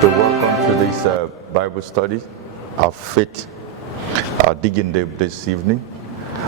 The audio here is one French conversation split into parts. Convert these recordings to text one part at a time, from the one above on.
So welcome to this Bible study, our faith digging deep this evening.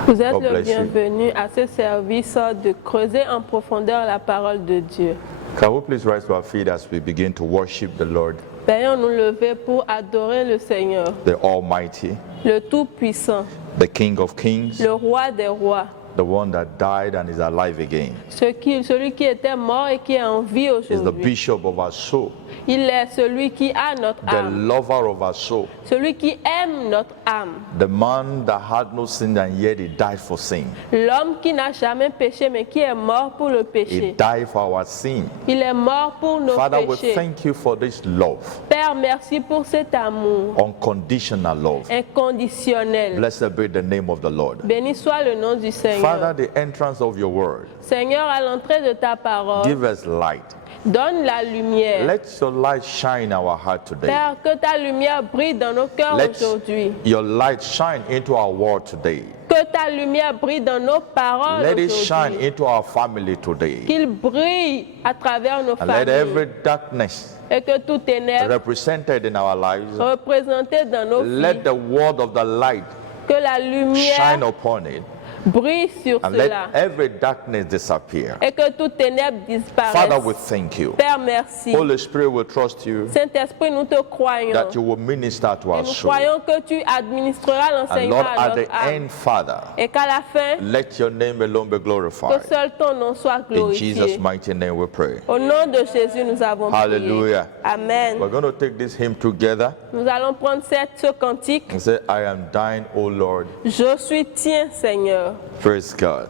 Vous êtes God le bless you. bienvenu à ce service de creuser en profondeur la parole de Dieu. Can we please rise to our feet as we begin to worship the Lord, Veuillons nous lever pour adorer le Seigneur, the Almighty, le Tout-Puissant, the King of Kings, le Roi des Rois, the one that died and is alive again. celui qui était mort et qui est en vie He's the aujourd'hui. Bishop of our soul, Il est celui qui a notre the âme, lover of our soul, celui qui aime notre âme, the man that had no sin and yet he died for sin. l'homme qui n'a jamais péché mais qui est mort pour le He péché. died for our sin. Il est mort pour nos Father, we péchés. thank you for this love, Père, merci pour cet amour unconditional love. inconditionnel. Blessed be the name of the Lord. Béni soit le nom du Seigneur. Father, the entrance of your word, Seigneur, à l'entrée de ta parole, give us light. donne la lumière. Let your light shine in our heart today. Père, que ta lumière brille dans nos cœurs Let aujourd'hui. your light shine into our world today. Que ta lumière brille dans nos paroles Let it shine aujourd'hui. into our family today. Qu'il brille à travers nos And let every familles. darkness Et que tout ténèbre represented in our lives, représenté dans nos vies, let the word of the light que la lumière shine upon it. brille sur And let cela. every darkness disappear. Et que toute ténèbre Father, we disparaisse. thank you. Père, merci. Holy Spirit, we trust you Saint-Esprit, nous te croyons. that you will minister to Et our nous soul. croyons que tu administreras And l'enseignement Lord, à at notre the âme. end, Father, Et qu'à la fin, let your name alone be que glorified. seul ton nom soit In Jesus' glorifié. mighty name we pray. Au nom de Jésus, nous avons prié. Hallelujah. Amen. We're going to take this hymn together Nous allons prendre ce cantique. and say, I am thine, O Lord. Je suis tien, Seigneur. Praise God.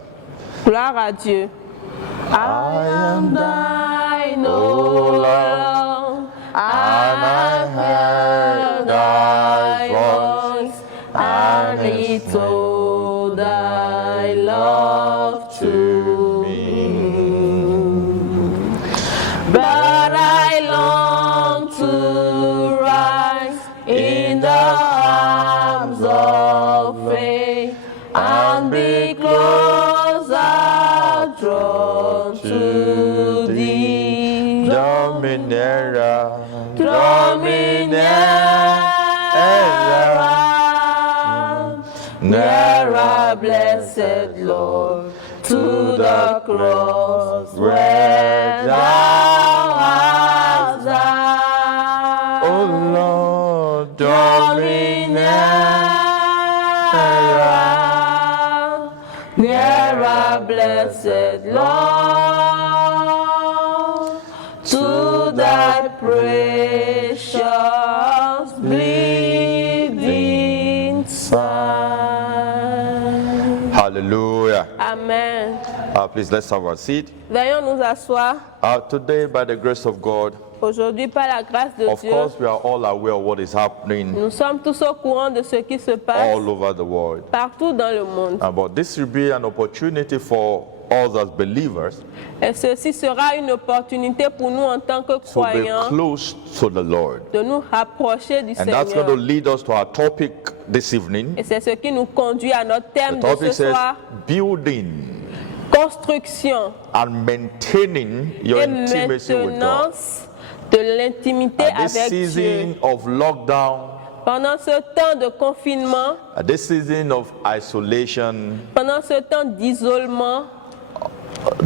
Gloire à Dieu. I am thine, O Lord. I heard thy voice, and it told thy love to me. But I long to rise in the arms of faith and be closer drawn to thee. Draw me nearer, Draw me nearer, blessed Lord, to the cross where thou hast died. O Lord, Draw me nearer, blessed Lord, to thy precious bleeding side. Hallelujah. Amen. Please let's have our seat. Veuillons nous asseoir. Today, by the grace of God, Aujourd'hui, par la grâce de of Dieu, course, we are all aware of what is happening nous sommes tous au courant de ce qui se passe all over the world. partout dans le monde. But this will be an opportunity for us as believers Et ceci sera une opportunité pour nous en tant que to be croyants close to the Lord. de nous rapprocher du And that's going to Seigneur. lead us to our topic this evening. Et c'est ce qui nous conduit à notre The thème de topic ce says soir, building construction and maintaining your et intimacy with God. maintenance de l'intimité At this avec Dieu. season of lockdown, Pendant ce temps de confinement, at this season of isolation, pendant ce temps d'isolement,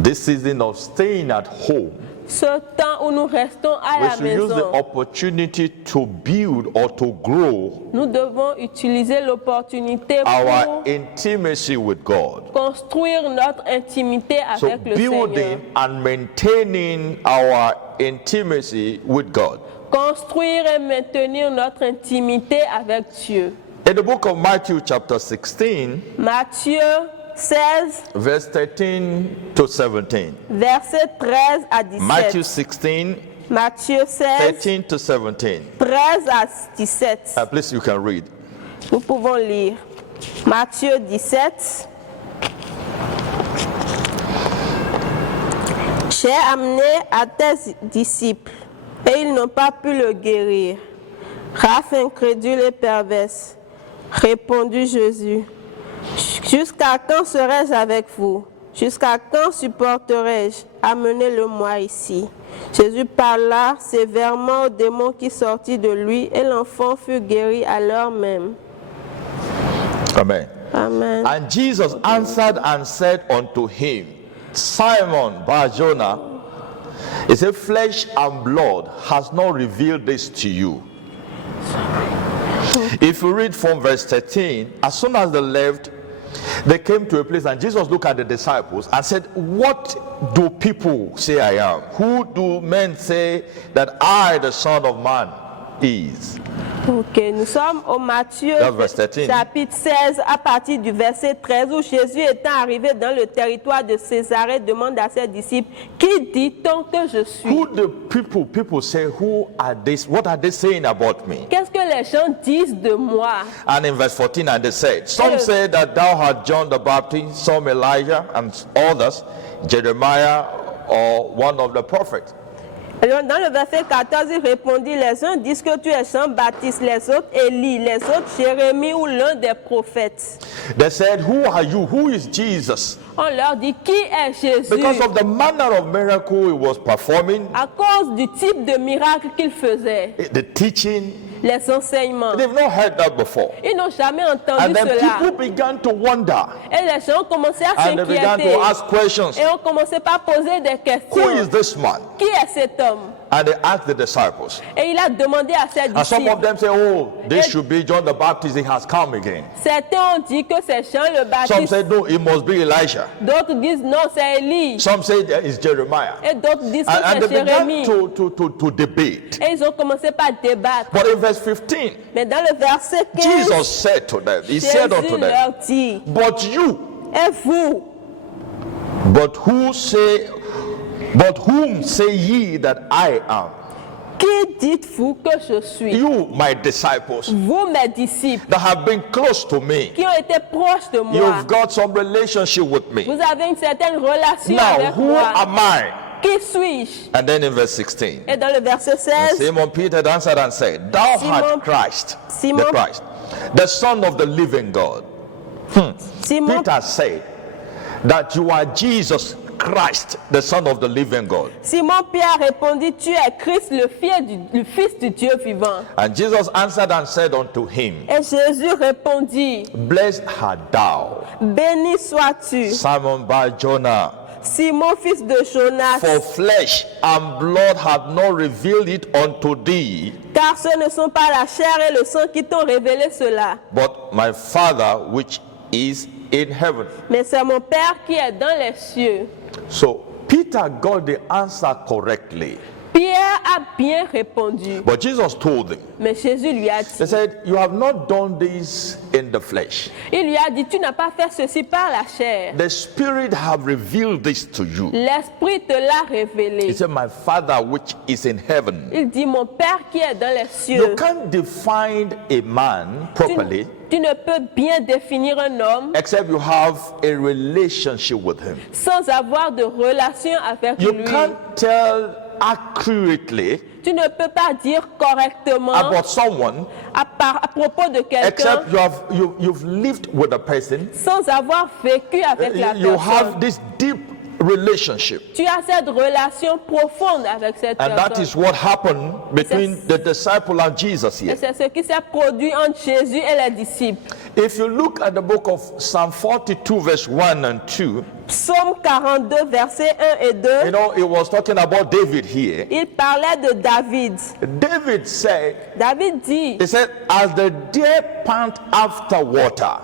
this season of staying at home, ce temps où nous restons à we la should use the maison, opportunity to build or to grow nous devons utiliser l'opportunité our pour intimacy with God. construire notre intimité So avec le Seigneur. building and maintaining our intimacy with God. Construire et maintenir notre intimité avec Dieu. In the book of Matthew chapter 16, Matthieu 16, verse 13 to 17. versets 13 à 17. Matthew 16, Matthieu 16, 13 to 17. 13 à 17. Please, you can read. Nous pouvons lire. Matthieu 17. J'ai amené à tes disciples, et ils n'ont pas pu le guérir. Race incrédule et perverse, répondit Jésus. Jusqu'à quand serai-je avec vous? Jusqu'à quand supporterai-je? Amenez-le-moi ici. Jésus parla sévèrement au démon qui sortit de lui et l'enfant fut guéri à l'heure même. Amen. Amen. And Jesus answered and said unto him, Simon Bar-Jonah, he said, flesh and blood has not revealed this to you. If you read from verse 13, as soon as they left, they came to a place and Jesus looked at the disciples and said, what do people say I am? Who do men say that I, the Son of Man, is? Ok, nous sommes au Matthieu That's verse 13. chapitre 16 à partir du verset 13 où Jésus étant arrivé dans le territoire de Césarée demande à ses disciples, qui dit-on que je suis? Who do people say, who are this? What are they saying about me? Qu'est-ce que les gens disent de moi? And in verse 14, and they said, some say that thou art John the Baptist, some Elijah, and others, Jeremiah, or one of the prophets. Dans le verset 14, il répondit, les uns disent que tu es Jean-Baptiste, les autres Élie, les autres Jérémie ou l'un des prophètes. They said, who are you? Who is Jesus? On leur dit, qui est Jésus? Because of the manner of miracle he was performing, À cause du type de miracle qu'il faisait, the teaching, les enseignements. they've not heard that before. Ils n'ont jamais entendu And then cela. people began to wonder, Et les gens ont commencé à and they began s'inquiéter. to ask questions. Et ont commencé par poser des Who is questions. this man? Qui est cet homme? And they asked the disciples. Et il a demandé à ses And some of disciples. them say, oh, this should be John the Baptist. He has come again. Certains ont dit que c'est Jean le Some Baptiste. say, no, it must be Elijah. D'autres disent non, c'est Élie. Some say that it's Jeremiah. Et d'autres disent que And they c'est began Jérémie. to debate. Et ils ont commencé par débattre. But in verse 15, Mais dans le verset 15, Jesus said to them, he said unto Jésus them, leur dit, but you, et vous, but whom say ye that I am? qui dites-vous que je suis? You, my disciples, Vous, mes disciples, that have been close to me. qui ont été proches de moi, You've got some relationship with me. vous avez une certaine relation Now, avec who moi. am I? Qui suis-je? And then in verse 16, Et dans le verset 16, Simon Peter answered and said, Thou art Simon- Christ, Simon- the Christ, the Son of the living God. Simon, Peter said that you are Jesus Christ, the Son of the living God. Simon Pierre répondit, tu es Christ, le Fils du Dieu vivant. And Jesus answered and said unto him, Et Jésus répondit, Blessed art thou, béni sois-tu, Simon Bar-Jonah, Simon fils de Jonas, for flesh and blood have not revealed it unto thee, car ce ne sont pas la chair et le sang qui t'ont révélé cela, but my Father which is in heaven. mais c'est mon Père qui est dans les cieux. So Peter got the answer correctly. Pierre a bien répondu, But Jesus told him, mais Jésus lui a he dit, said, you have not done this in the flesh. il lui a dit, tu n'as pas fait ceci par la chair. The Spirit have revealed this to you. L'Esprit te l'a He révélé. said, my Father which is in heaven. Il dit, mon Père qui est dans les You cieux. can't define a man properly Tu ne peux bien définir un homme except you have a relationship with him. sans avoir de relation avec You lui. can't tell accurately Tu ne peux pas dire correctement about someone à propos de quelqu'un except you've lived with a person. sans avoir vécu avec la You personne. have this deep relationship. Tu as cette relation profonde avec cette And that personne. is what happened between the disciple and Jesus Et here. c'est ce qui s'est produit entre Jésus et les disciples. If you look at the book of Psalm 42 verse 1 and 2, Psaume 42, versets 1 et 2, you know, it was talking about David here. il parlait de David. David said, David dit, he said, as the deer pant after water,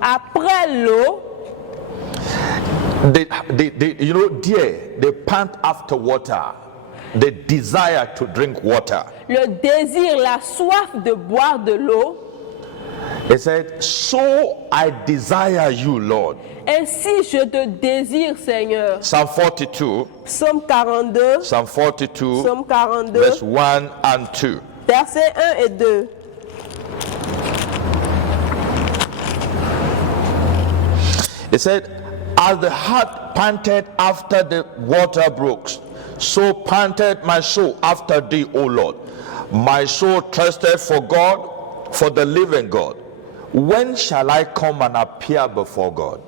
après l'eau, you know, deer, they pant after water. They desire to drink water. le désir, la soif de boire de l'eau, He said, so I desire you, Lord. ainsi je te désire, Seigneur. Psalm 42, Psaume 42, Psalm 42, Psaume 42, verse 1 and 2. versets 1 et 2. He said, as the hart panted after the water brooks, so panted my soul after thee, O Lord. My soul thirsted for God, for the living God. When shall I come and appear before God?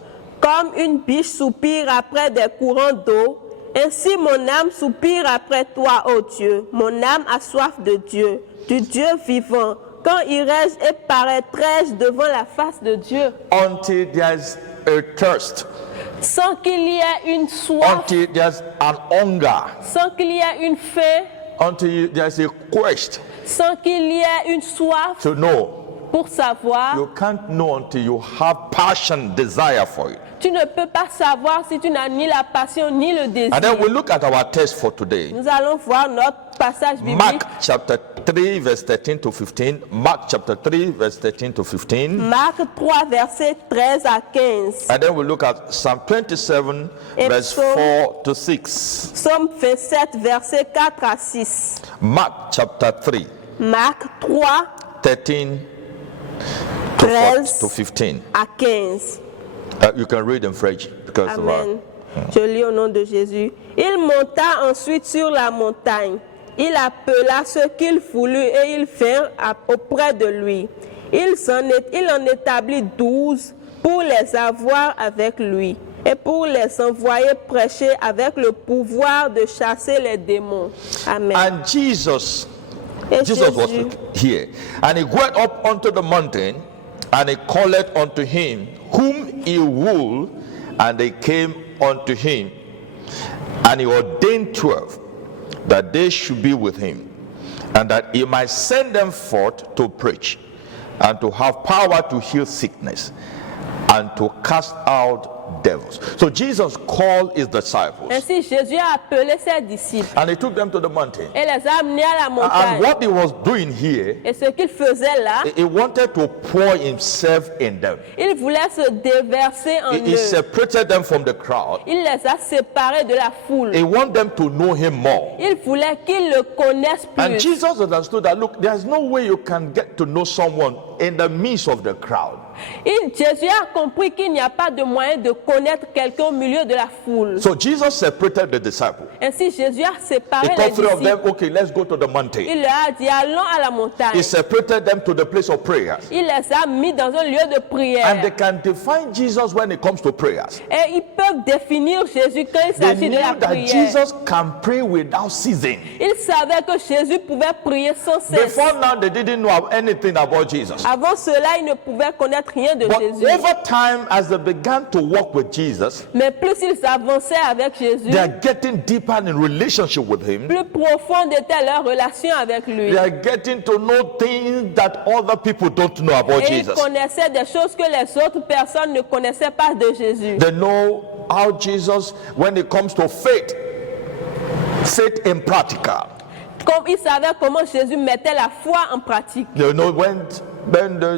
Comme une biche soupire après des courants d'eau, ainsi mon âme soupire après toi, ô Dieu. Mon âme a soif de Dieu, du Dieu vivant. Quand irai-je et paraîtrai-je devant la face de Dieu? Until there's a thirst, Sans qu'il y ait une soif, until there's an hunger, sans qu'il y ait une faim, until there's a quest sans qu'il y ait une soif to know. pour savoir. You can't know until you have passion, desire for it. Tu ne peux pas savoir si tu n'as ni la passion ni le désir. And then we look at our text for today. Nous allons voir notre passage biblique. Mark chapter 3, verse 13 to 15. Mark chapter 3, verse 13 to 15. Marc 3, versets 13 à 15. And then we look at Psalm 27, verse 4 to 6. Psaume 27, versets 4 à 6. Mark chapter 3, Marc 3, 13 13 to 15. à 15. You can read in French because of Amen. Je lis au nom de Jésus. Il monta ensuite sur la montagne. Il appela ceux qu'il voulut et ils vinrent auprès de lui. Il en établit 12 pour les avoir avec lui et pour les envoyer prêcher avec le pouvoir de chasser les démons. Amen. And Jesus Et was Jésus here. And he went up unto the mountain, and he called unto him whom he would, and they came unto him. And he ordained 12, that they should be with him, and that he might send them forth to preach, and to have power to heal sickness, and to cast out devils. So Jesus called his disciples, Ainsi, Jésus a appelé ses disciples and he took them to the mountain. et les a amenés à la And montagne. what he was doing here, Et ce qu'il faisait là, he wanted to pour himself in them. il voulait se déverser en He eux. separated them from the crowd. Il les a séparés de la foule. He wanted them to know him more. Il voulait qu'ils le connaissent And plus. Jesus understood that, look, there's no way you can get to know someone in the midst of the crowd. Jésus a compris qu'il n'y a pas de moyen de connaître quelqu'un au milieu de la foule. So Jesus separated the disciples. Ainsi, Jésus a He séparé les called three of them, disciples. okay, let's go to the mountain. Il leur a dit, allons à la He montagne. separated them to the place of prayers. Il les a mis dans un lieu de And prière. they can define Jesus when it comes to prayers. Et ils peuvent définir Jésus quand il They s'agit knew de la that prière. Jesus can pray without ceasing. Ils savaient que Jésus pouvait prier sans cesse. Before now, they didn't know anything about Jesus. Avant cela, ils ne pouvaient connaître rien de But Jésus. over time, as they began to walk with Jesus, Mais plus ils avançaient avec Jésus, they are getting deeper in relationship with him. plus profonde était leur relation avec lui. They are getting to know things that other people don't know about Et ils Jesus. connaissaient des choses que les autres personnes ne connaissaient pas de Jésus. They know how Jesus, when it comes to faith in practical. Comme ils savaient comment Jésus mettait la foi en pratique. You know, when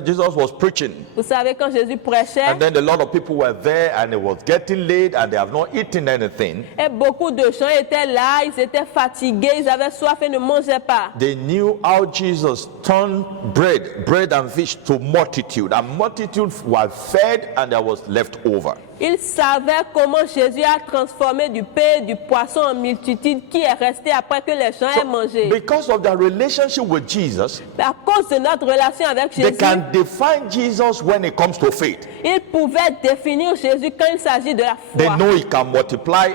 Jesus was preaching, Vous savez, quand Jésus prêchait, and then a lot of people were there, and it was getting late, and they have not eaten anything. et beaucoup de gens étaient là, ils étaient fatigués, ils avaient soif et ne mangeaient pas. They knew how Jesus turned bread and fish to multitude, and multitudes were fed, and there was left over. Ils savaient comment Jésus a transformé du pain et du poisson en multitude qui est resté après que les gens aient mangé. Because of their relationship with Jesus, À cause de notre relation avec they Jésus, can define Jesus when it comes to faith. ils pouvaient définir Jésus quand il s'agit de la They foi. know he can multiply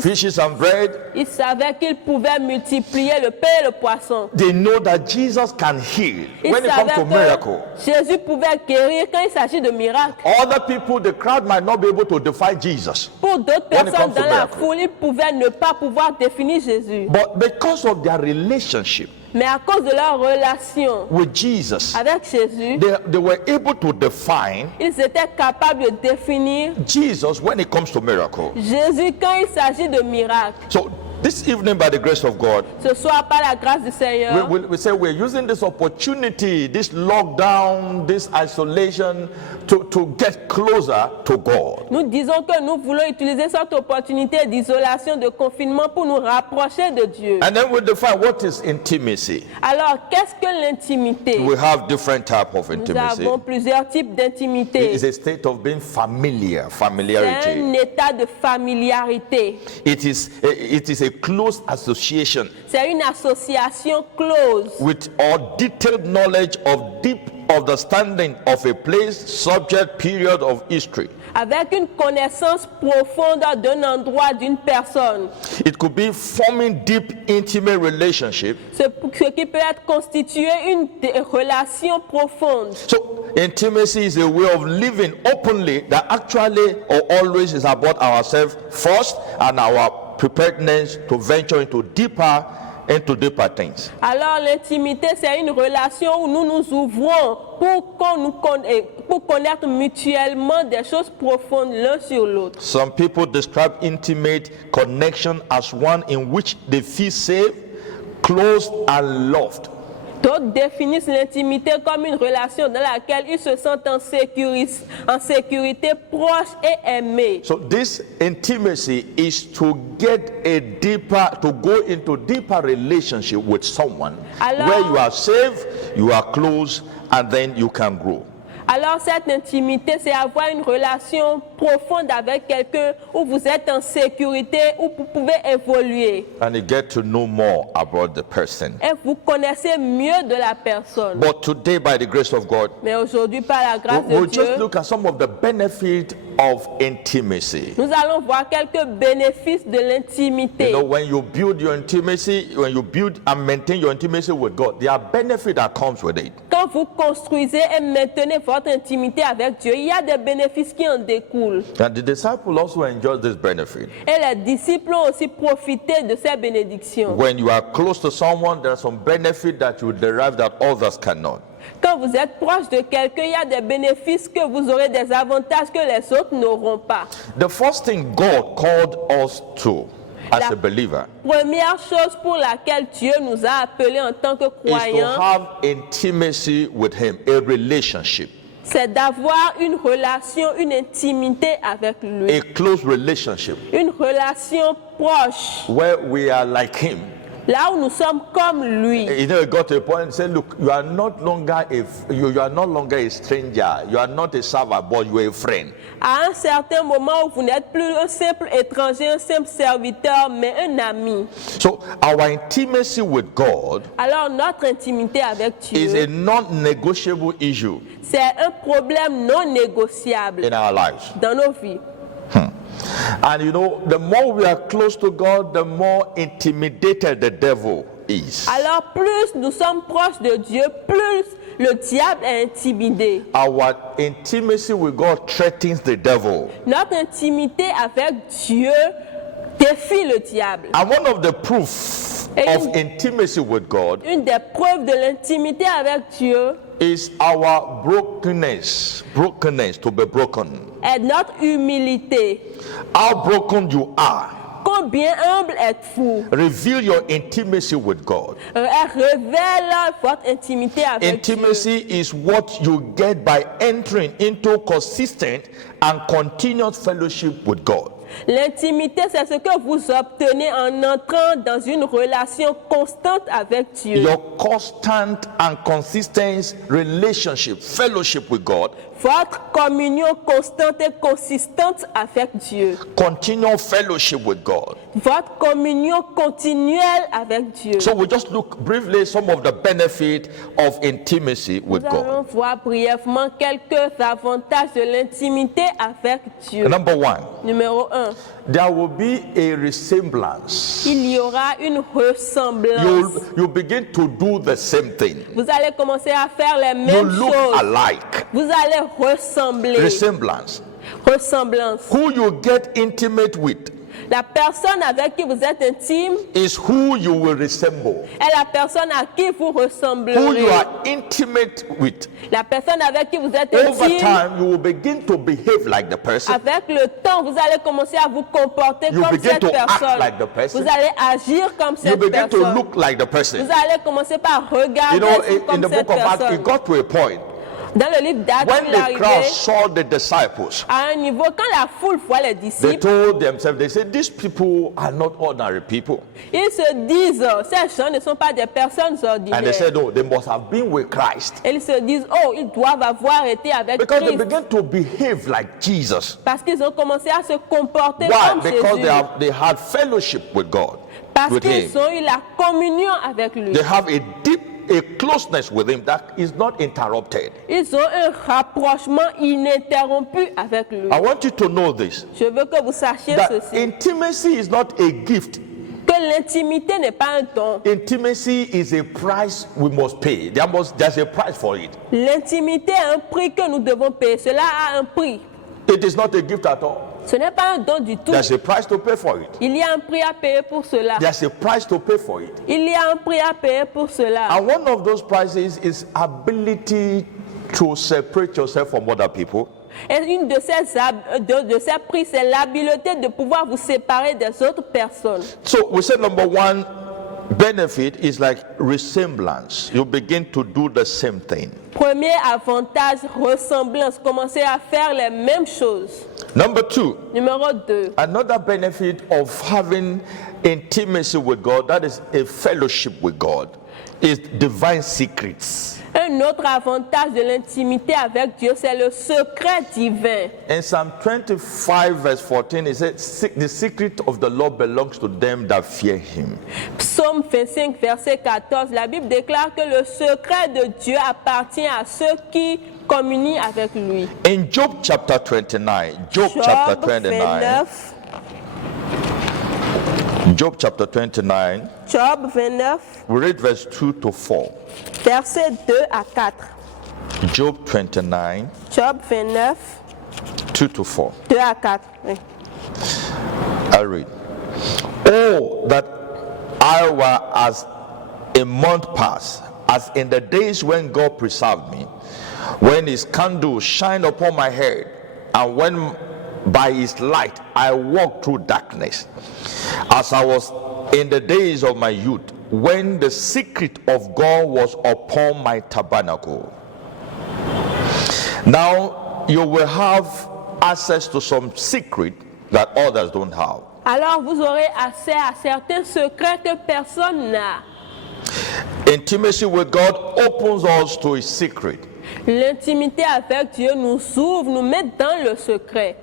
fishes and bread. Ils savaient qu'il pouvait multiplier le pain et le poisson. They know that Jesus can heal Ils when it comes savaient to miracle. que Jésus pouvait guérir quand il s'agit de miracles. Other people, the crowd might not be able to define Jesus. Pour d'autres When it personnes comes to dans la miracle. foule, ils pouvaient ne pas pouvoir définir Jésus. But because of their relationship Mais à cause de leur relation with Jesus, avec Jésus, they were able to define ils étaient capables de définir Jesus when it comes to miracle. Jésus quand il s'agit de miracles. So this evening, by the grace of God, Ce soir, par la grâce du Seigneur, we say we're using this opportunity, this lockdown, this isolation to get closer to God. nous disons que nous voulons utiliser cette opportunité d'isolation, de confinement pour nous rapprocher de Dieu. And then we define what is intimacy. Alors, qu'est-ce que l'intimité? We have different type of Nous intimacy. avons plusieurs types d'intimité. It is a state of being familiar, C'est un familiarity. état de familiarité. It is a close association C'est une association close with or detailed knowledge of deep of the standing of a place, subject, period of history. avec une connaissance profonde d'un endroit, d'une personne. It could be forming deep, intimate relationship. Ce qui peut être constitué une relation profonde. So intimacy is a way of living openly that actually or always is about ourselves first and our preparedness to venture into deeper things. Alors l'intimité, c'est une relation où nous nous ouvrons pour connaître mutuellement des choses profondes l'un sur l'autre. Some people describe intimate connection as one in which they feel safe, close and loved. D'autres définissent l'intimité comme une relation dans laquelle ils se sentent en sécurité, proche et aimés. So this intimacy is to go into deeper relationship with someone where you are safe, you are close, and then you can grow. Alors cette intimité, c'est avoir une relation profonde avec quelqu'un où vous êtes en sécurité, où vous pouvez évoluer. And you get to know more about the person. Et vous connaissez mieux de la personne. But today, by the grace of God, Mais aujourd'hui, par la grâce de we'll Dieu, just look at some of the benefits of intimacy. nous allons voir quelques bénéfices de l'intimité. You know, when you build your intimacy, when you build and maintain your intimacy with God, there are benefits that comes with it. Quand vous construisez et maintenez votre intimité avec Dieu, il y a des bénéfices qui en découlent. And the disciple also enjoys this benefit. Et les disciples ont aussi profité de ces bénédictions. When you are close to someone, there are some benefits that you derive that others cannot. Quand vous êtes proche de quelqu'un, il y a des bénéfices que vous aurez, des avantages que les autres n'auront pas. The first thing God called us to as a believer Première chose pour laquelle Dieu nous a appelés en tant que is to croyants, have intimacy with Him, a relationship, c'est d'avoir une relation, une intimité avec lui. a close relationship Une relation proche, where we are like Him. là où nous sommes comme lui. You know, it got to a point and said, look, you are no longer a stranger, you are not a servant, but you are a friend. À un certain moment où vous n'êtes plus un simple étranger, un simple serviteur, mais un ami. So our intimacy with God Alors notre intimité avec is Dieu, a non-negotiable issue c'est un problème non négociable in our lives. dans nos vies. And you know, the more we are close to God, the more intimidated the devil is. Alors plus nous sommes proches de Dieu, plus le diable est intimidé. Our intimacy with God threatens the devil. Notre intimité avec Dieu défie le diable. And one of the proofs of intimacy with God Une des preuves de l'intimité avec Dieu is our brokenness to be broken. est notre humilité. How broken you are. Combien humble êtes-vous? Reveal your intimacy with God. Révèle votre intimité avec Dieu. Intimacy is what you get by entering into consistent and continuous fellowship with God. L'intimité, c'est ce que vous obtenez en entrant dans une relation constante avec Dieu. Your constant and consistent relationship, fellowship with God, Votre communion constante et consistante avec Dieu. continual fellowship with God. Votre communion continuelle avec Dieu. So we just look briefly some of the benefit of intimacy with Nous God. allons voir brièvement quelques avantages de l'intimité avec Dieu. Number one, Numéro 1. there will be a resemblance. Il y aura une ressemblance. You begin to do the same thing. Vous allez commencer à faire les You mêmes look choses. alike. Vous allez ressembler. Resemblance. Ressemblance. Who you get intimate with La personne avec qui vous êtes intime is who you will resemble. est la personne à qui vous Who ressemblerez. you are intimate with. La personne avec qui vous êtes Over intime, time, you will begin to behave like the person. avec le temps, vous allez commencer à vous comporter You comme begin cette to act personne. like the person. Vous allez agir comme You cette begin to personne. look like the person. Vous allez commencer par regarder You know, in comme the cette book of Acts, personne. it got to a point Dans le livre d'Actes, when il est the crowd arrivé saw the disciples. à un niveau, quand la foule voit les They disciples, told themselves, they said, these people are not ordinary people. ils se disent, ces gens ne sont pas des personnes And they ordinaires. said, oh, they must have been with Christ. Et ils se disent, oh, ils doivent avoir été avec Because they Christ. began to behave like Jesus. Parce qu'ils ont commencé à se comporter Why? comme Because Jésus. they had fellowship with God, Parce with qu'ils Him. ont eu la communion avec lui. They have a deep a closeness with him that is not interrupted. Ils ont un rapprochement ininterrompu avec lui. I want you to know this, Je veux que vous sachiez that ceci, intimacy is not a gift. que l'intimité n'est pas un don. Intimacy is a price we must pay. There's a price for it. L'intimité a un prix que nous devons payer. Cela a un prix. It is not a gift at all. Ce n'est pas un don du tout. There's a price to pay for it. Il y a un prix à payer pour cela. There's a price to pay for it. Il y a un prix à payer pour cela. And one of those prices is ability to separate yourself from other people. Et une de ces prix, c'est l'habileté de pouvoir vous séparer des autres personnes. So we said number one benefit is like resemblance. You begin to do the same thing. Premier avantage, ressemblance. Commencer à faire les mêmes choses. Number two, Numéro 2. another benefit of having intimacy with God, that is a fellowship with God, is divine secrets. Un autre avantage de l'intimité avec Dieu, c'est le secret divin. In Psalm 25 verse 14, it says, the secret of the Lord belongs to them that fear him. Psaume 25, verset 14, la Bible déclare que le secret de Dieu appartient à ceux qui communient avec lui. In Job chapter 29, Job chapter 29, Job chapter 29, Job 29, we read verse 2 to 4. verset 2 à 4. Job 29, Job 29, 2 to 4. 2 à 4. Oui. I read. Oh, that I were as a month past, as in the days when God preserved me, when his candle shine upon my head, and when by his light I walked through darkness, as I was in the days of my youth, when the secret of God was upon my tabernacle. Now you will have access to some secret that others don't have. Alors vous aurez accès à certains secrets que personne n'a. Intimacy with God opens us to his secret. L'intimité avec Dieu nous ouvre, nous met dans le secret.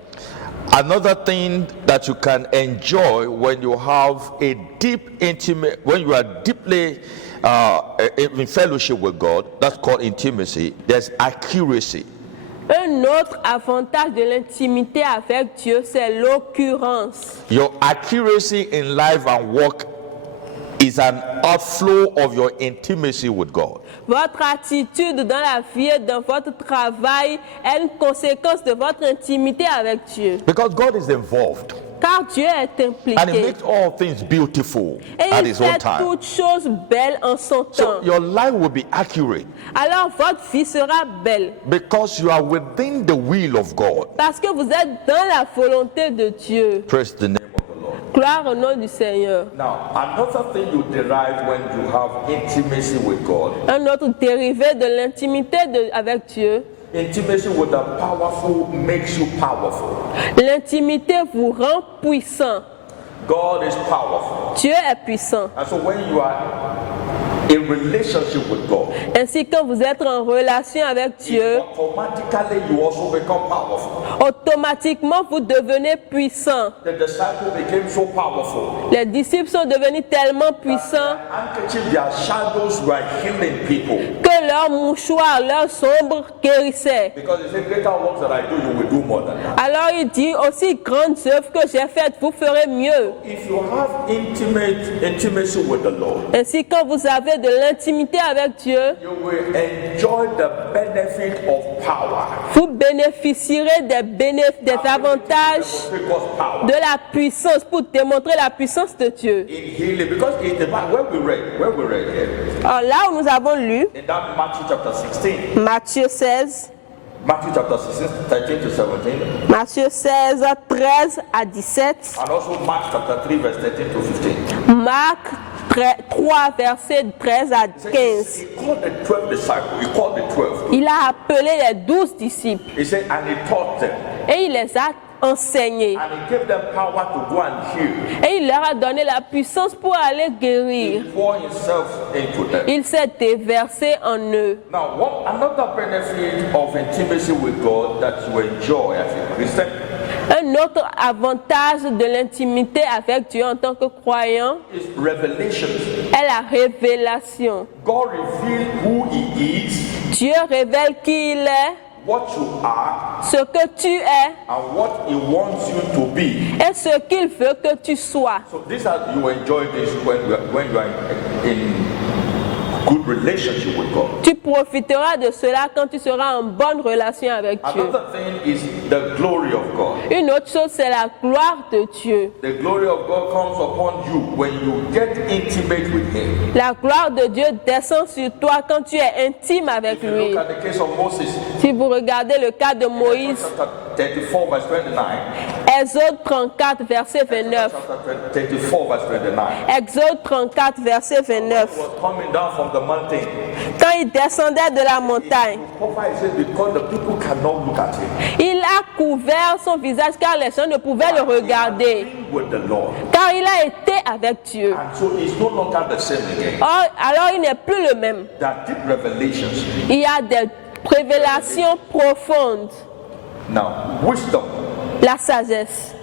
Another thing that you can enjoy when you have a deep intimate, when you are deeply in fellowship with God, that's called intimacy. There's accuracy. Un autre avantage de l'intimité avec Dieu, c'est l'occurrence. Your accuracy in life and work is an outflow of your intimacy with God. Votre attitude dans la vie et dans votre travail est une conséquence de votre intimité avec Dieu. Because God is involved. Car Dieu est And he impliqué. makes all things beautiful Et at il his own fait time. toutes choses belles en son So temps. your life will be accurate Alors votre vie sera belle. because you are within the will of God. Parce que vous êtes dans la volonté de Dieu. Praise the name of the Lord. Gloire au nom du Seigneur. Now, another thing you derive when you have intimacy with God, Un autre dérivé de l'intimité avec Dieu, intimacy with the powerful makes you powerful. l'intimité vous rend puissant. God is powerful. Dieu est puissant. And so when you are in relationship with God, Ainsi, quand vous êtes en relation avec Dieu, automatically you also become powerful. automatiquement vous devenez puissant. The disciples became so powerful. Les disciples sont devenus tellement puissants Handkerchief, their shadows were healing people. que leurs mouchoirs, leurs sombres guérissaient. Because they say, greater works that I do, you will do more than that. Alors il dit, aussi grandes œuvres que j'ai faites, vous ferez mieux. If you have intimacy with the Lord, Ainsi, quand vous avez de l'intimité avec Dieu, you will enjoy the benefit of power. vous bénéficierez des avantages Because power. de la puissance pour démontrer la puissance de Dieu. In healing, because in the where we read here, Alors là où nous avons lu, in that Matthew chapter 16, Matthieu 16, Matthew chapter 16, 13 to 17, Matthieu 16, 13 à 17, and also Mark chapter 3, verse 13 to 15. Marc 3, verset 13 à 15. He called the 12 disciples, he called the 12. Il a appelé les 12 disciples He said, and he taught them, et il les a enseignés. and he gave them power to go and heal. Et il leur a donné la puissance pour aller guérir. He poured himself into them. Il s'est déversé en eux. Now, another benefit of intimacy with God that you enjoy as a Christian Un autre avantage de l'intimité avec Dieu en tant que croyant is revelations. est la révélation. God reveals who He is, Dieu révèle qui il est, what you are, ce que tu es and what He wants you to be. et ce qu'il veut que tu sois. So this you enjoy this when you are in good relationship with God. Tu profiteras de cela quand tu seras en bonne relation avec Dieu. Another thing is the glory of God. Une autre chose, c'est la gloire de Dieu. The glory of God comes upon you when you get intimate with Him. La gloire de Dieu descend sur toi quand tu es intime avec If you lui. look at the case of Moses, Si vous regardez le cas de Moïse, chapter 34 verse 29, Exode 34, verset 29. chapter 34 verse 29, Exode 34, verset 29. he was coming down from the mountain. Quand il descendait de la montagne, Cover his head because the people cannot look at him. il a couvert son visage car les gens ne pouvaient le regarder. Been with the Lord, Car il a été avec Dieu. and so he's no longer the same again. Or, alors il n'est plus le même. That deep revelations. Il y a des révélations profondes. Now, wisdom. La sagesse.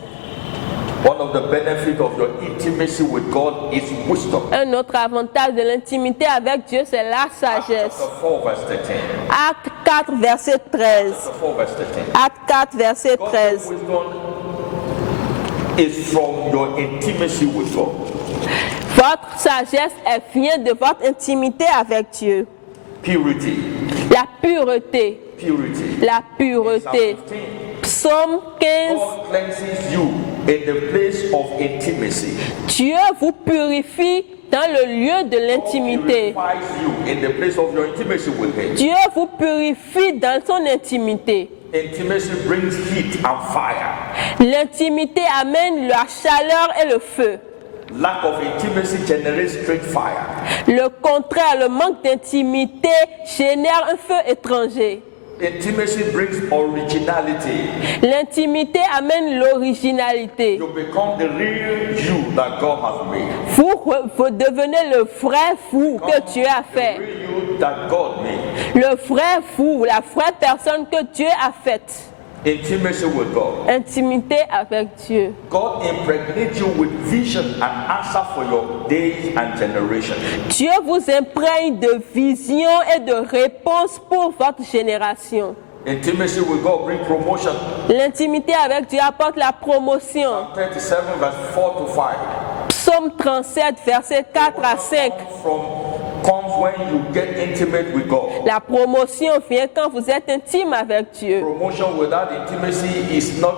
One of the benefits of your intimacy with God is wisdom. Un autre avantage de l'intimité avec Dieu, c'est la sagesse. Chapter 4 verse 13. Acte 4, verset 13. Chapter 4 verse 13. Acte 4, verset God's 13. wisdom is from your intimacy with God. Votre sagesse elle vient de votre intimité avec Dieu. Purity. La pureté. Purity. La pureté. Psalm 15. Psaume 15. God cleanses you in the place of intimacy. Dieu vous purifie dans le lieu de l'intimité. God purifies you in the place of your intimacy with Him. Dieu vous purifie dans son intimité. Intimacy brings heat and fire. L'intimité amène la chaleur et le feu. Lack of intimacy generates straight fire. Le contraire, le manque d'intimité génère un feu étranger. Intimacy brings originality. L'intimité amène l'originalité. You become the real you that God has made. Vous devenez le vrai vous que Dieu a The fait. real you that God made. Le vrai vous, la vraie personne que Dieu a faite. Intimacy with God. Intimité avec Dieu. God impregnates you with vision and answer for your days and generation. Dieu vous imprègne de vision et de réponse pour votre génération. Intimacy with God brings promotion. L'intimité avec Dieu apporte la promotion. 37 verse 4 to 5. Psaume 37, verset 4 à 5. Comes when you get intimate with God. La promotion vient quand vous êtes intime avec Dieu. Promotion without intimacy is not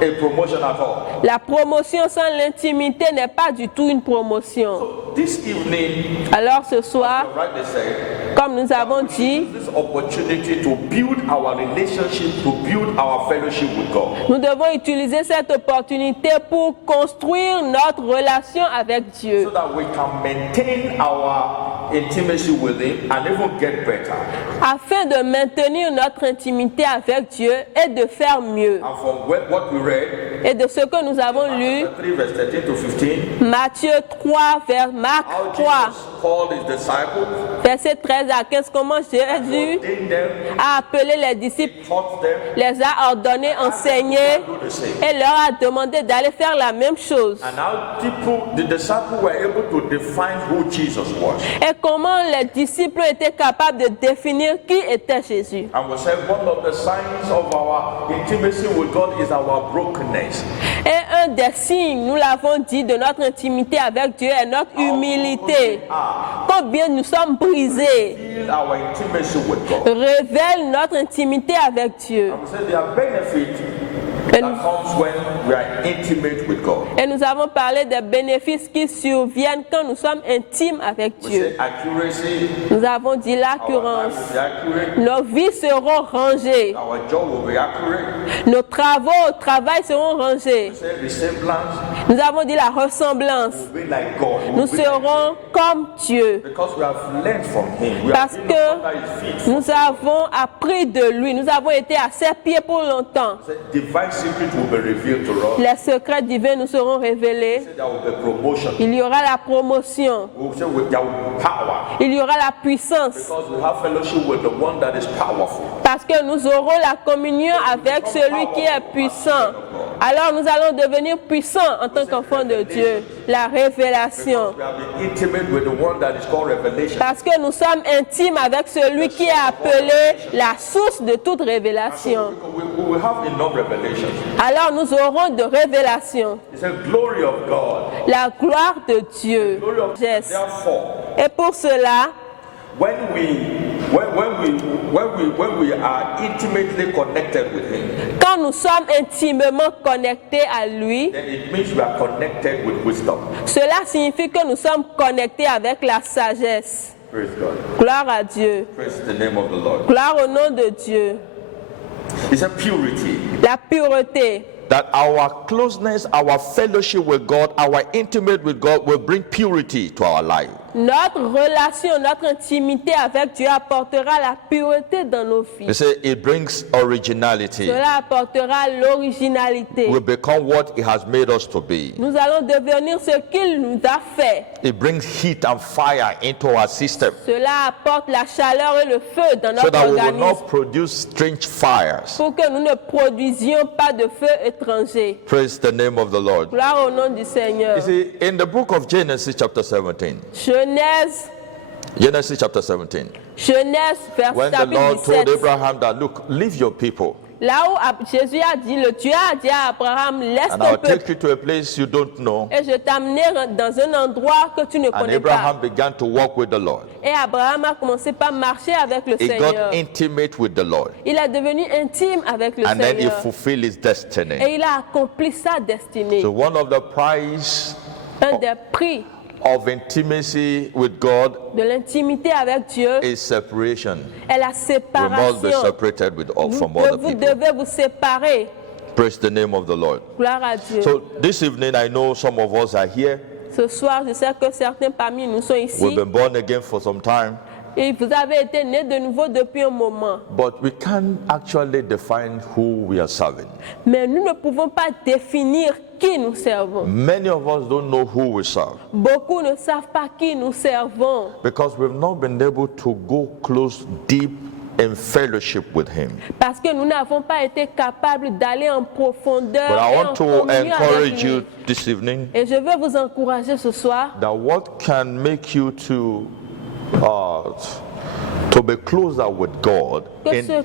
a promotion at all. La promotion sans l'intimité n'est pas du tout une promotion. So this evening, Alors ce soir, right they say, comme nous avons dit, this opportunity to build our relationship, to build our fellowship with God. nous devons utiliser cette opportunité pour construire notre relation avec Dieu. So that we can maintain our intimacy with Him and even get better. Afin de maintenir notre intimité avec Dieu et de faire mieux. And from what we read, Et de ce que nous avons lu, Matthew 3 verse 13 to 15, Matthieu 3, vers Marc how 3, Jesus called His disciples, verset 13 à 15, comment Jésus ordained them, a appelé les disciples, taught them, les a ordonnés, enseignés do the same. et leur a demandé d'aller faire la même chose. And now the disciples were able to define who Jesus was. Et comment les disciples étaient capables de définir qui était Jésus. And we said one of the signs of our intimacy with God is our brokenness. Et un des signes, nous l'avons dit, de notre intimité avec Dieu est notre humilité. Combien nous sommes brisés Feel our intimacy with God. révèle notre intimité avec Dieu. And we said there are benefits Et that nous, comes when we are intimate with God. et nous avons parlé des bénéfices qui surviennent quand nous sommes intimes avec We Dieu. said accuracy, Nous avons dit our life l'accurrence. will be accurate, Nos vies seront rangées. our job will be accurate. Nos travaux au travail seront rangés. We said resemblance Nous avons dit la ressemblance. will be like God. Nous We'll be like serons comme Dieu. because we have learned from Him. We Parce have been que under His feet. nous avons appris de lui. Nous avons été à ses pieds pour longtemps. The divine secret will be revealed to us. Les secrets divins nous seront révélés. There will be promotion. Il y aura la promotion. We'll say there will be power Il y aura la puissance. because we have fellowship with the one that is powerful. Parce que nous aurons la communion avec celui qui est puissant. alors nous allons devenir puissants en tant qu'enfants de Dieu. La révélation. We have been intimate with the one that is called revelation. Parce que nous sommes intimes avec celui qui est appelé la source de toute révélation. We will have enough revelation. Alors nous aurons de révélations. It's a glory of God. La gloire de Dieu. Glory of Yes. Therefore, Et pour cela, when we are intimately connected with Him, quand nous sommes intimement connectés à lui, then it means we are connected with wisdom. cela signifie que nous sommes connectés avec la sagesse. Praise God. Gloire à Dieu. Praise the name of the Lord. Gloire au nom de Dieu. It's a purity. La pureté. That our closeness, our fellowship with God, our intimate with God will bring purity to our life. Notre relation, notre intimité avec Dieu apportera la pureté dans nos They vies. say it brings originality. Cela apportera l'originalité. We become what He has made us to be. Nous allons devenir ce qu'il nous a fait. It brings heat and fire into our system Cela apporte la chaleur et le feu dans so notre that we will organisme not produce strange fires. pour que nous ne produisions pas de feu étranger. Praise the name of the Lord. Gloire au nom du Seigneur. You see, in the book of Genesis, chapter 17, Genesis chapter 17, Genèse, when the chapitre Lord told 17. Abraham that, look, leave your people, Là où Jésus a dit, le Dieu a dit à Abraham, laisse and ton I'll peuple take you to a place you don't know. et je t'amènerai dans un endroit que tu ne And connais pas. Abraham began to walk with the Lord. Et Abraham a commencé par marcher avec le He Seigneur. got intimate with the Lord. Il est devenu intime avec le And then he Seigneur. fulfilled his destiny. Et il a accompli sa destinée. So one of the prize Un des prix of intimacy with God de l'intimité avec Dieu is separation. est la We must be séparation. separated from other Vous people. devez vous séparer. Praise the name of the Lord. Gloire à Dieu. So this evening, I know some of us are here. Ce soir, je sais que certains parmi nous sont We've ici. been born again for some time, Et vous avez été nés de nouveau depuis un moment. but we can't actually define who we are serving. Mais nous ne pouvons pas définir qui nous servons. Many of us don't know who we serve Beaucoup ne savent pas qui nous servons. because we've not been able to go close, deep in fellowship with Him. Parce que nous n'avons pas été capables d'aller en profondeur But I et en want to communion avec encourage lui. you this evening Et je veux vous encourager ce soir that what can make you to be closer with God que ce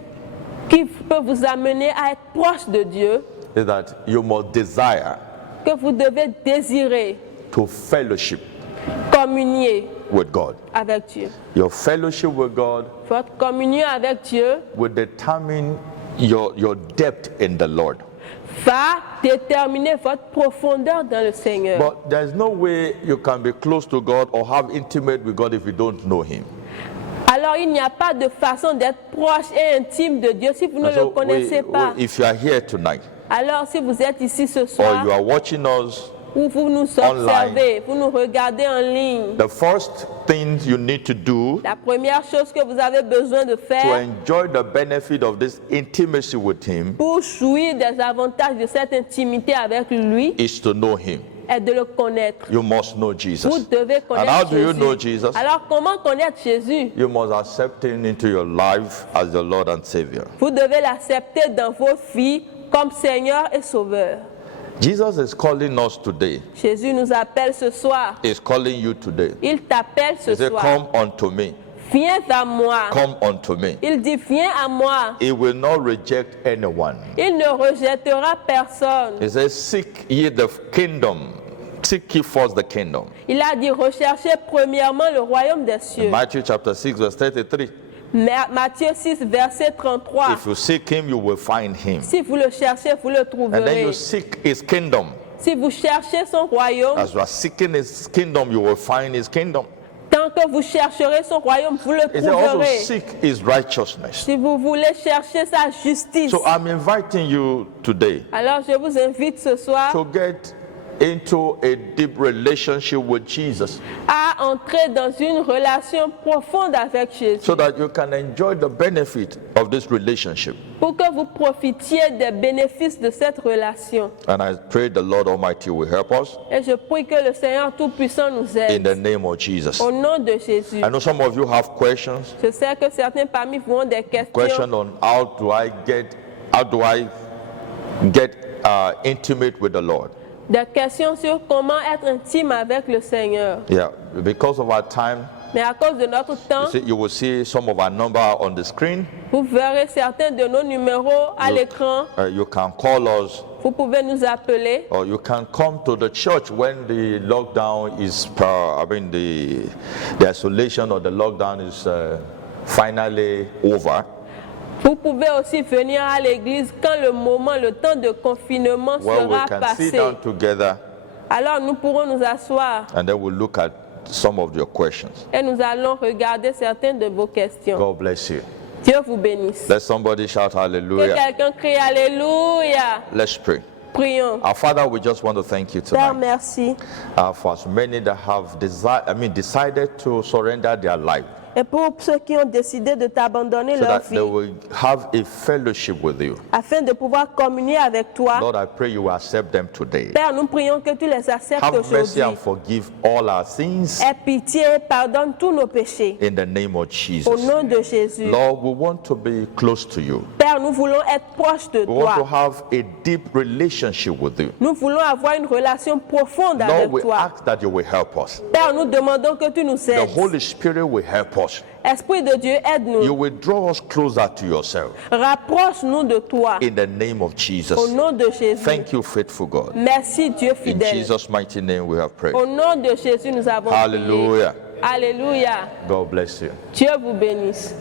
qui peut vous amener à être proche de Dieu, is that you must desire que vous devez désirer to fellowship communier with God. avec Dieu. Your fellowship with God Votre communion avec Dieu will determine your depth in the Lord. va déterminer votre profondeur dans le Seigneur. But there's no way you can be close to God or have intimate with God if you don't know Him. Alors il n'y a pas de façon d'être proche et intime de Dieu si vous ne And le so connaissez pas. if you are here tonight Alors si vous êtes ici ce or soir you are watching us, ou vous nous observez, vous nous regardez en ligne, the first thing you need to do la première chose que vous avez besoin de to faire enjoy the benefit of this intimacy with Him pour jouir des avantages de cette intimité avec lui is to know Him. est de le connaître. You must know Vous Jesus. devez And how connaître do you know Jésus. Jesus? Alors comment connaître Jésus? You must accept Him into your life as your Lord and Savior. Vous devez l'accepter dans vos vies comme Seigneur et Sauveur. Jesus is calling us today. Jésus nous appelle ce soir. He's calling you today. Il t'appelle ce He said, soir. come unto me. Viens à moi. Come unto me. Il dit viens à moi. He will not reject anyone. Il ne rejettera personne. He says, seek ye the kingdom. Seek ye first the kingdom. Il a dit recherchez premièrement le royaume des cieux. Matthew chapter 6 verse 33. Matthieu 6, verset 33. If you seek Him, you will find Him. Si vous le cherchez, vous le And then trouverez. you seek His kingdom. Si vous cherchez son royaume, As you are seeking His kingdom, you will find His kingdom. tant que vous chercherez son royaume, vous le He said also trouverez. seek His righteousness. Si vous voulez chercher sa justice, So I'm inviting you today alors je vous invite ce soir to get into a deep relationship with Jesus à entrer dans une relation profonde avec Jésus so that you can enjoy the benefit of this relationship. pour que vous profitiez des bénéfices de cette relation. And I pray the Lord Almighty will help us Et je prie que le Seigneur Tout-Puissant nous in aide. the name of Jesus. Au nom de Jésus. I know some of you have questions. Je sais que certains parmi vous ont des questions Question on how do I get intimate with the Lord. Des questions sur comment être intime avec le Seigneur. Yeah, because of our time, Mais à cause de notre temps, you will see some of our number on the screen. vous verrez certains de nos numéros à l'écran. You can call us, Vous pouvez nous appeler. or you can come to the church when the lockdown is, the isolation or the lockdown is finally over. Vous pouvez aussi venir à l'église quand le temps de confinement Where we sera can sit passé. down together Alors nous pourrons nous asseoir and then we'll look at some of your questions. et nous allons regarder certaines de vos questions. God bless you. Dieu vous bénisse. Let somebody shout Que hallelujah. quelqu'un crie Alléluia. Let's pray. Prions. Our Father, we just want to thank you Père, tonight merci. for as many that have decided to surrender their life Et pour ceux qui ont décidé de t'abandonner so leur that they vie, will have a fellowship with you. afin de pouvoir communier avec toi, Lord, I pray you will accept them today. Père, nous prions que tu les acceptes Have mercy aujourd'hui. and forgive all our sins Aie pitié, pardonne tous nos péchés. in the name of Au Jesus. nom de Jésus. Lord, we want to be close to you. Père, nous voulons être proches de We want to toi. have a deep relationship with you. Nous voulons avoir une relation profonde Lord, avec we toi. ask that you will help us. Père, nous demandons que tu nous The aides. Holy Spirit will help us. Esprit de Dieu, You aide-nous. will draw us closer to yourself Rapproche-nous de toi. in the name of Jesus. Au nom de Jésus. Thank you, faithful God. Merci Dieu In fidèle. Jesus' mighty name we have prayed. Au nom de Jésus, nous avons prié. Hallelujah. Alléluia. God bless you. Dieu vous bénisse.